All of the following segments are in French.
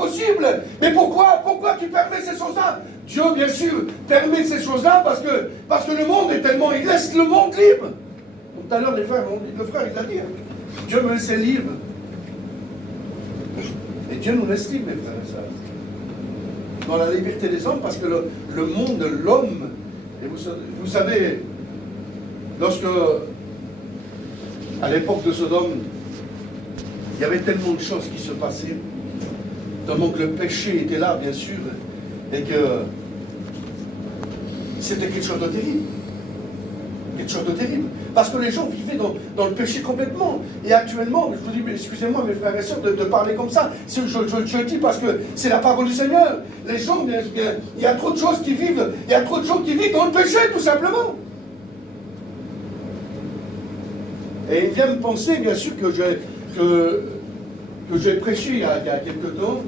possible. Mais pourquoi tu permets ces choses-là? Dieu, bien sûr, permet ces choses-là parce que le monde est tellement... Il laisse le monde libre. Comme tout à l'heure, le frère, il l'a dit. Dieu me laisse libre. Et Dieu nous laisse libres, mes frères et sœurs. Dans la liberté des hommes, parce que le monde, l'homme... Et vous savez, lorsque... À l'époque de Sodome, il y avait tellement de choses qui se passaient, tellement que le péché était là, bien sûr, et que c'était quelque chose de terrible. Quelque chose de terrible. Parce que les gens vivaient dans le péché complètement. Et actuellement, je vous dis, excusez-moi mes frères et sœurs de parler comme ça, je le dis parce que c'est la parole du Seigneur. Les gens, bien, il y a trop de choses qui vivent, il y a trop de gens qui vivent dans le péché, tout simplement. Et il vient me penser, bien sûr, que j'ai prêché il y a quelque temps.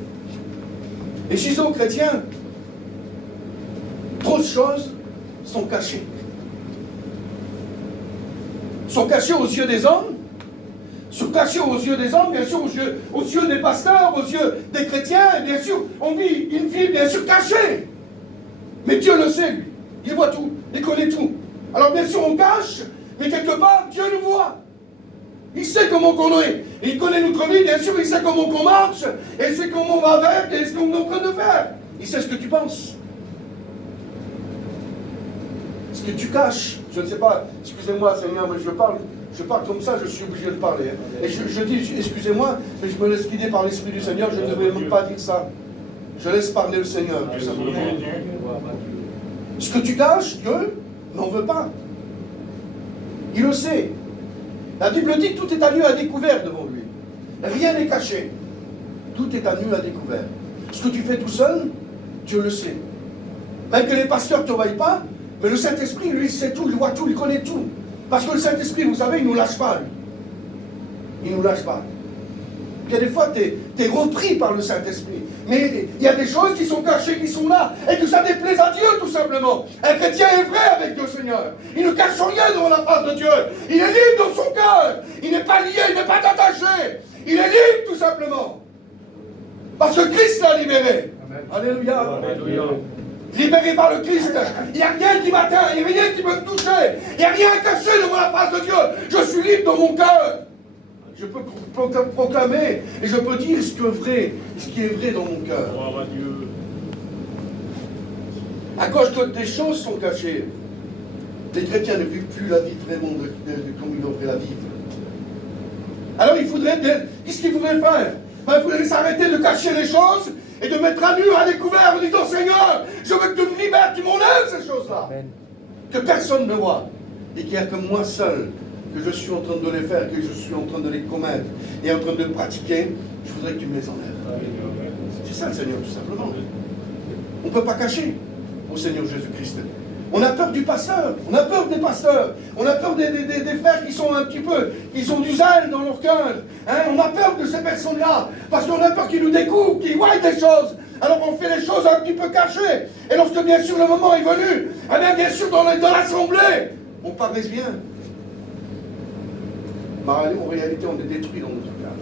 Et je disais aux chrétiens, trop de choses sont cachées. Sont cachées aux yeux des hommes, sont cachées aux yeux des hommes, bien sûr, aux yeux des pasteurs, aux yeux des chrétiens, et bien sûr, on vit une vie, bien sûr, cachée. Mais Dieu le sait, lui. Il voit tout, il connaît tout. Alors, bien sûr, on cache, mais quelque part, Dieu nous voit. Il sait comment on est. Il connaît notre vie, bien sûr, il sait comment on marche, et il sait comment on va avec, et ce qu'on est en train de faire. Il sait ce que tu penses. Ce que tu caches, je ne sais pas, excusez-moi Seigneur, mais je parle comme ça, je suis obligé de parler. Et je dis, excusez-moi, mais je me laisse guider par l'Esprit du Seigneur, je ne devrais même pas dire ça. Je laisse parler le Seigneur, tout simplement. Ce que tu caches, Dieu n'en veut pas. Il le sait. La Bible dit que tout est à nu à découvert devant lui. Rien n'est caché. Tout est à nu à découvert. Ce que tu fais tout seul, Dieu le sait. Même que les pasteurs ne te voient pas, mais le Saint-Esprit, lui, il sait tout, il voit tout, il connaît tout. Parce que le Saint-Esprit, vous savez, il ne nous lâche pas, lui. Il ne nous lâche pas. Il y a des fois, tu es repris par le Saint-Esprit. Mais il y a des choses qui sont cachées, qui sont là, et que ça déplaise à Dieu, tout simplement. Un chrétien est vrai avec Dieu, Seigneur. Il ne cache rien devant la face de Dieu. Il est libre dans son cœur. Il n'est pas lié, il n'est pas attaché. Il est libre, tout simplement. Parce que Christ l'a libéré. Amen. Alléluia. Alléluia. Libéré par le Christ, il n'y a rien qui m'atteint, il n'y a rien qui peut me toucher, il n'y a rien caché devant la face de Dieu. Je suis libre dans mon cœur. Je peux proclamer et je peux dire ce qui est vrai dans mon cœur. À cause que des choses sont cachées, les chrétiens ne vivent plus la vie vraiment comme ils devraient la vivre. Alors il faudrait bien, qu'est-ce qu'il faudrait faire? Il faudrait s'arrêter de cacher les choses et de mettre à nu, à découvert, en disant Seigneur, je veux que tu me libères, tu m'enlèves ces choses-là. Amen. Que personne ne voit. Et qu'il n'y a que moi seul, que je suis en train de les faire, que je suis en train de les commettre et en train de pratiquer, je voudrais que tu me les enlèves. C'est ça le Seigneur, tout simplement. On ne peut pas cacher au Seigneur Jésus-Christ. On a peur du pasteur, on a peur des pasteurs, on a peur des frères qui sont un petit peu, qui ont du zèle dans leur cœur. Hein? On a peur de ces personnes-là, parce qu'on a peur qu'ils nous découvrent, qu'ils voient des choses. Alors on fait les choses un petit peu cachées. Et lorsque bien sûr le moment est venu, eh bien sûr dans l'assemblée, on paraît bien. Mais en réalité, on est détruit dans notre cœur.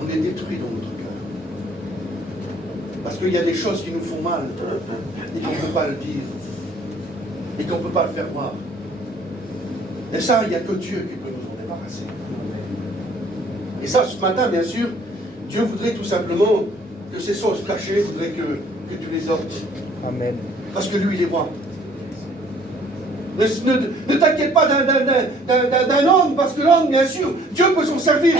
On est détruit dans notre cœur. Parce qu'il y a des choses qui nous font mal et qu'on ne peut pas le dire et qu'on ne peut pas le faire voir. Et ça, il n'y a que Dieu qui peut nous en débarrasser. Et ça, ce matin, bien sûr, Dieu voudrait tout simplement que ces choses cachées, voudrait que tu les ôtes. Amen. Parce que lui, il les voit. Ne t'inquiète pas d'un homme, parce que l'homme, bien sûr, Dieu peut s'en servir,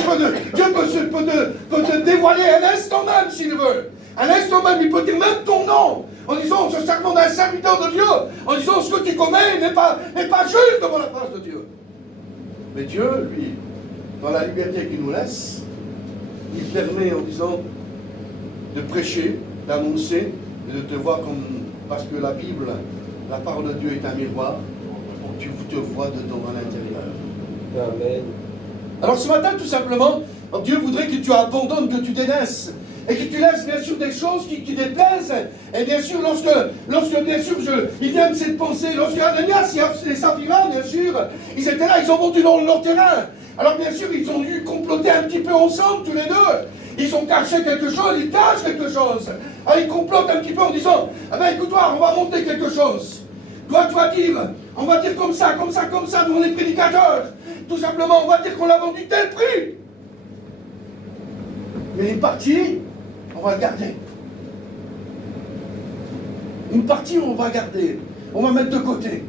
Dieu peut te dévoiler un instant même s'il veut. Un instant même, il peut dire même ton nom, en disant, se servant d'un serviteur de Dieu, en disant, ce que tu commets n'est pas juste devant la face de Dieu. Mais Dieu, lui, dans la liberté qu'il nous laisse, il permet, en disant, de prêcher, d'annoncer, et de te voir comme, parce que la Bible, la parole de Dieu est un miroir, pour que tu te vois dedans à l'intérieur. Amen. Alors ce matin, tout simplement, Dieu voudrait que tu abandonnes, que tu délaisses, et que tu laisses bien sûr des choses qui déplaisent. Et bien sûr, lorsque bien sûr, il vient de cette pensée, lorsque Ananias et Saphira, bien sûr, ils étaient là, ils ont vendu dans leur terrain. Alors bien sûr, ils ont dû comploter un petit peu ensemble, tous les deux. Ils ont caché quelque chose, ils cachent quelque chose. Alors ils complotent un petit peu en disant, ah ben écoute-toi, on va monter quelque chose. Toi, tu vas dire, on va dire comme ça, devant les prédicateurs. Tout simplement, on va dire qu'on l'a vendu tel prix. Mais une partie, on va le garder. Une partie, on va garder. On va mettre de côté.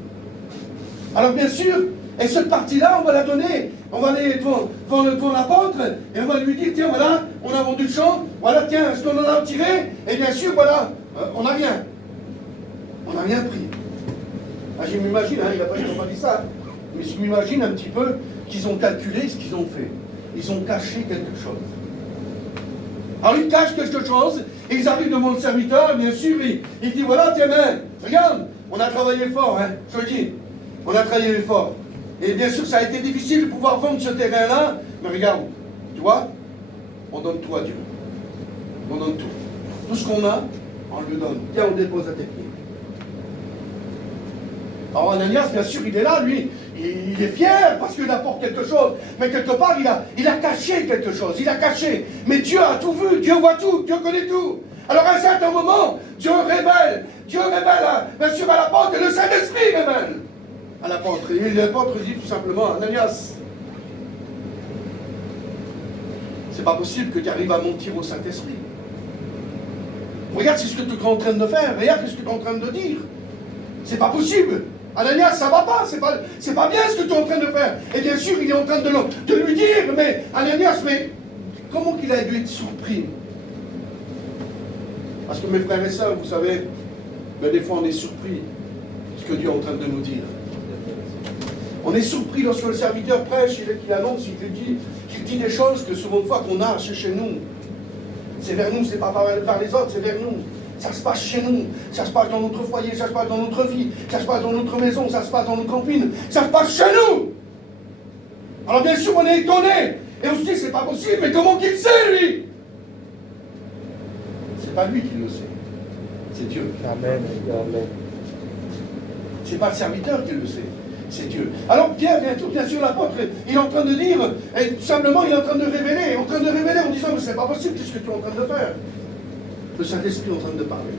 Alors bien sûr, et cette partie-là, on va la donner. On va aller devant l'apôtre et on va lui dire, tiens, voilà, on a vendu le champ. Voilà, tiens, ce qu'on en a tiré. Et bien sûr, voilà, on n'a rien. On n'a rien pris. Ah, je m'imagine, hein, il n'a pas dit ça. Mais je m'imagine un petit peu qu'ils ont calculé ce qu'ils ont fait. Ils ont caché quelque chose. Alors ils cachent quelque chose, et ils arrivent devant le serviteur, bien sûr, il dit, voilà, tiens, regarde, on a travaillé fort, hein, je le dis, on a travaillé fort. Et bien sûr, ça a été difficile de pouvoir vendre ce terrain-là, mais regarde, tu vois, on donne tout à Dieu. On donne tout. Tout ce qu'on a, on le donne. Tiens, on dépose à tes pieds. Alors Ananias, bien sûr, il est là, lui, il est fier parce qu'il apporte quelque chose. Mais quelque part, il a caché quelque chose, il a caché. Mais Dieu a tout vu, Dieu voit tout, Dieu connaît tout. Alors à un certain moment, Dieu révèle bien sûr à l'apôtre, et le Saint-Esprit révèle à l'apôtre. Et l'apôtre dit tout simplement, Ananias, c'est pas possible que tu arrives à mentir au Saint-Esprit. Regarde ce que tu es en train de faire, regarde ce que tu es en train de dire. C'est pas possible. Ananias, ça va pas, c'est pas bien ce que tu es en train de faire. Et bien sûr, il est en train de lui dire, mais Ananias, mais comment qu'il a dû être surpris? Parce que mes frères et sœurs, vous savez, mais des fois on est surpris de ce que Dieu est en train de nous dire. On est surpris lorsque le serviteur prêche, qu'il annonce, qu'il dit des choses que souvent de fois qu'on a chez nous. C'est vers nous, c'est pas vers les autres, c'est vers nous. Ça se passe chez nous, ça se passe dans notre foyer, ça se passe dans notre vie, ça se passe dans notre maison, ça se passe dans notre campine, ça se passe chez nous. Alors bien sûr, on est étonné. Et on se dit, c'est pas possible, mais comment qu'il sait, lui? C'est pas lui qui le sait, c'est Dieu. Amen. Amen. C'est pas le serviteur qui le sait, c'est Dieu. Alors Pierre, bien sûr, l'apôtre, il est en train de dire, et tout simplement, il est en train de révéler en disant, mais c'est pas possible, qu'est-ce que tu es en train de faire? Le Saint-Esprit est en train de parler.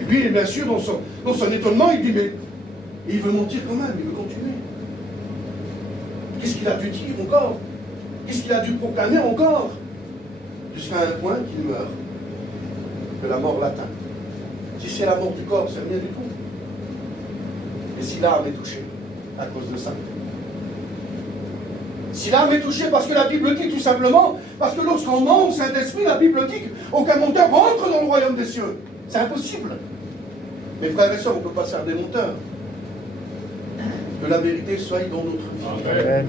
Et puis, bien sûr, dans son étonnement, il dit, mais il veut mentir quand même, il veut continuer. Qu'est-ce qu'il a dû dire encore? Qu'est-ce qu'il a dû proclamer encore? Jusqu'à un point qu'il meurt, que la mort l'atteint. Si c'est la mort du corps, c'est rien du tout. Et si l'âme est touchée à cause de ça. Si l'âme est touchée, parce que la Bible dit tout simplement, parce que lorsqu'on ment au Saint-Esprit, la Bible dit qu'aucun menteur rentre dans le royaume des cieux. C'est impossible. Mes frères et sœurs, on ne peut pas faire des menteurs. Que la vérité soit dans notre vie. Amen.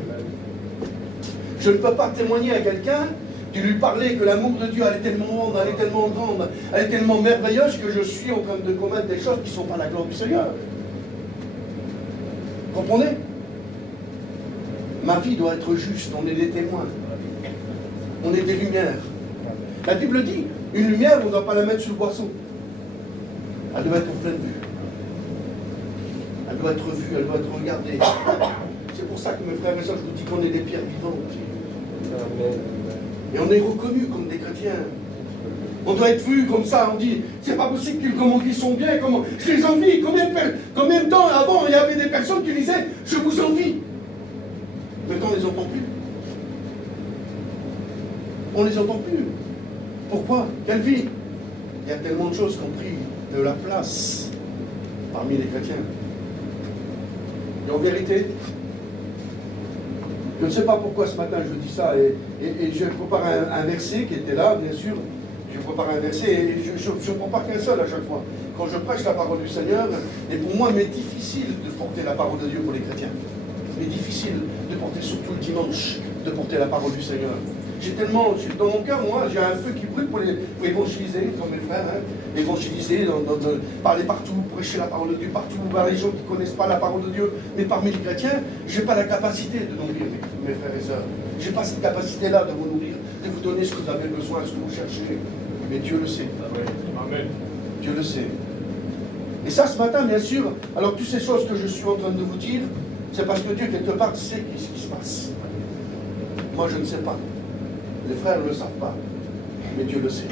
Je ne peux pas témoigner à quelqu'un, de lui parler que l'amour de Dieu, elle est tellement grande, elle est tellement grande, elle est tellement merveilleuse que je suis en train de commettre des choses qui ne sont pas la gloire du Seigneur. Comprenez? Ma vie doit être juste, on est des témoins. On est des lumières. La Bible dit, une lumière, on ne doit pas la mettre sur le boisseau. Elle doit être en pleine vue. Elle doit être vue, elle doit être regardée. C'est pour ça que mes frères et sœurs, je vous dis qu'on est des pierres vivantes. Et on est reconnus comme des chrétiens. On doit être vu comme ça, on dit, c'est pas possible comment ils sont bien, comment je les envie. Combien de temps avant, il y avait des personnes qui disaient, je vous envie. Maintenant, on ne les entend plus. On ne les entend plus. Pourquoi? Quelle vie? Il y a tellement de choses qui ont pris de la place parmi les chrétiens. Et en vérité, je ne sais pas pourquoi ce matin je dis ça, et je prépare un verset qui était là, bien sûr. Je prépare un verset, et je ne prépare qu'un seul à chaque fois. Quand je prêche la parole du Seigneur, et pour moi, il m'est difficile de porter la parole de Dieu pour les chrétiens. Il m'est difficile de porter, surtout le dimanche, de porter la parole du Seigneur. J'ai tellement, dans mon cœur, moi, j'ai un feu qui brûle pour évangéliser, comme mes frères, hein, évangéliser, parler partout, prêcher la parole de Dieu partout, vers les gens qui ne connaissent pas la parole de Dieu, mais parmi les chrétiens, je n'ai pas la capacité de nourrir mes frères et sœurs. Je n'ai pas cette capacité-là de vous nourrir, de vous donner ce que vous avez besoin, ce que vous cherchez. Mais Dieu le sait. Amen. Dieu le sait. Et ça, ce matin, bien sûr, alors toutes ces choses que je suis en train de vous dire, c'est parce que Dieu, quelque part, sait ce qui se passe. Moi, je ne sais pas. Les frères ne le savent pas, mais Dieu le sait.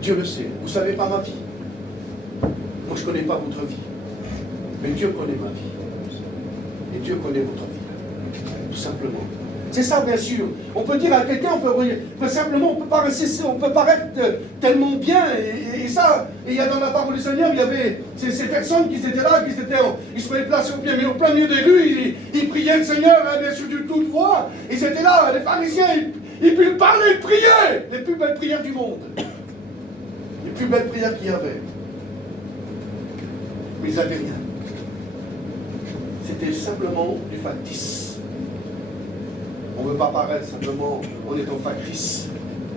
Dieu le sait. Vous ne savez pas ma vie. Moi, je ne connais pas votre vie. Mais Dieu connaît ma vie. Et Dieu connaît votre vie. Tout simplement. C'est ça, bien sûr. On peut dire à quelqu'un, simplement, on peut paraître tellement bien. Et ça, il y a dans la parole du Seigneur, il y avait ces personnes qui étaient là, ils se déplaçaient au plein milieu des rues, ils priaient le Seigneur, bien sûr, de toute voix. Ils étaient là, les pharisiens, ils parlaient, ils priaient. Les plus belles prières du monde. Les plus belles prières qu'il y avait. Mais ils n'avaient rien. C'était simplement du factice. On ne veut pas paraître simplement en étant factice.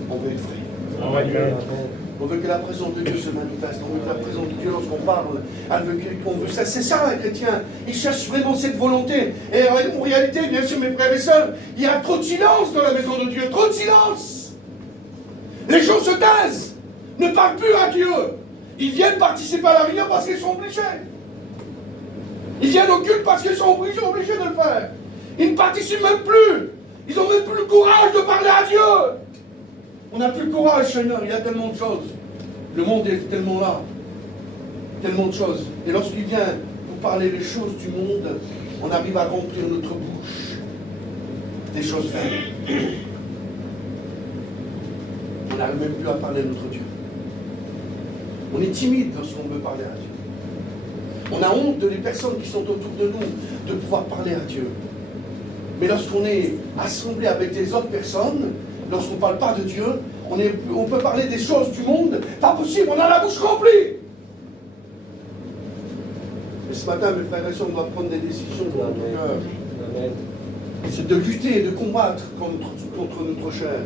On veut être vrai. On veut que la présence de Dieu se manifeste. On veut que la présence de Dieu, lorsqu'on parle, c'est ça, les chrétiens. Ils cherchent vraiment cette volonté. Et en réalité, bien sûr, mes frères et sœurs, il y a trop de silence dans la maison de Dieu. Trop de silence. Les gens se taisent. Ne parlent plus à Dieu. Ils viennent participer à la réunion parce qu'ils sont obligés. Ils viennent au culte parce qu'ils sont obligés de le faire. Ils ne participent même plus. Ils n'ont même plus le courage de parler à Dieu. On n'a plus le courage, Seigneur. Il y a tellement de choses. Le monde est tellement là. Tellement de choses. Et lorsqu'il vient vous parler des choses du monde, on arrive à remplir notre bouche des choses vaines. On n'arrive même plus à parler à notre Dieu. On est timide lorsqu'on veut parler à Dieu. On a honte de les personnes qui sont autour de nous de pouvoir parler à Dieu. Mais lorsqu'on est assemblé avec des autres personnes, lorsqu'on ne parle pas de Dieu, on peut parler des choses du monde. Pas possible, on a la bouche remplie. Mais ce matin, mes frères et sœurs, on doit prendre des décisions dans notre cœur. C'est de lutter et de combattre contre notre chair.